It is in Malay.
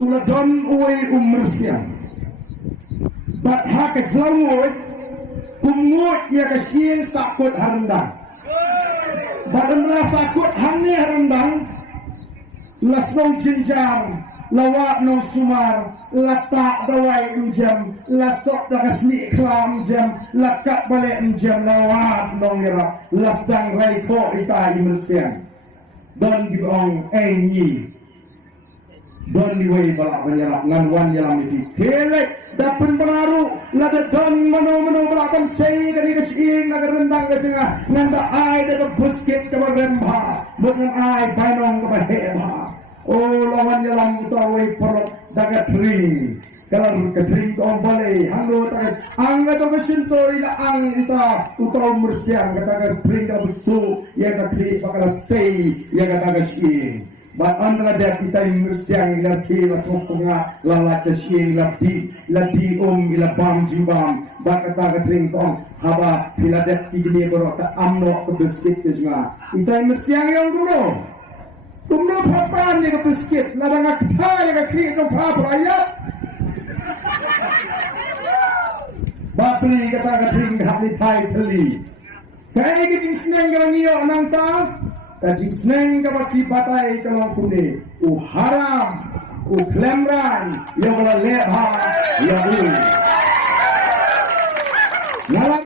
Uladon uwe ummersian. Bat hake jelangwoy, kumngut ya kasien sakut harendang. Badan sakut hane harendang, lasnong jenjang, lawak nong sumar, latak dawai jam, lasok dakasli klam jam, lakat balik jam, lawak nong ngerak, lasdang raiko ita immersian. Don gibong enyi. Don diwei balak banyak nganwan yang itu kelek dapat pengaruh lada don mano balakan sei dari kecil naga rendang ke tengah nganda ai dapat busket ke berempa bukan ai panong ke bahema oh lawan yang utawai perut daga tring kalau ketring kau boleh hanggo tak angga tu kesentuh ila ang ita utaw mersiang kata tring ke busu yang ketring bakal sei yang kata kecil. But antara dia kita mersiang lagi langsung punga lalat kesien lagi ila bam jimbam bakata ketring kong haba pila dia tigni berota amno ke biskit juga kita mersiang yang dulu papan ni ke biskit ladang akta yang ke kiri ke papa ayat bateri kata ketring hati thai teli kai ke seneng kalau nio nang ta kajing seneng kapaki batai kalau kune haram klemran yang wala leha ya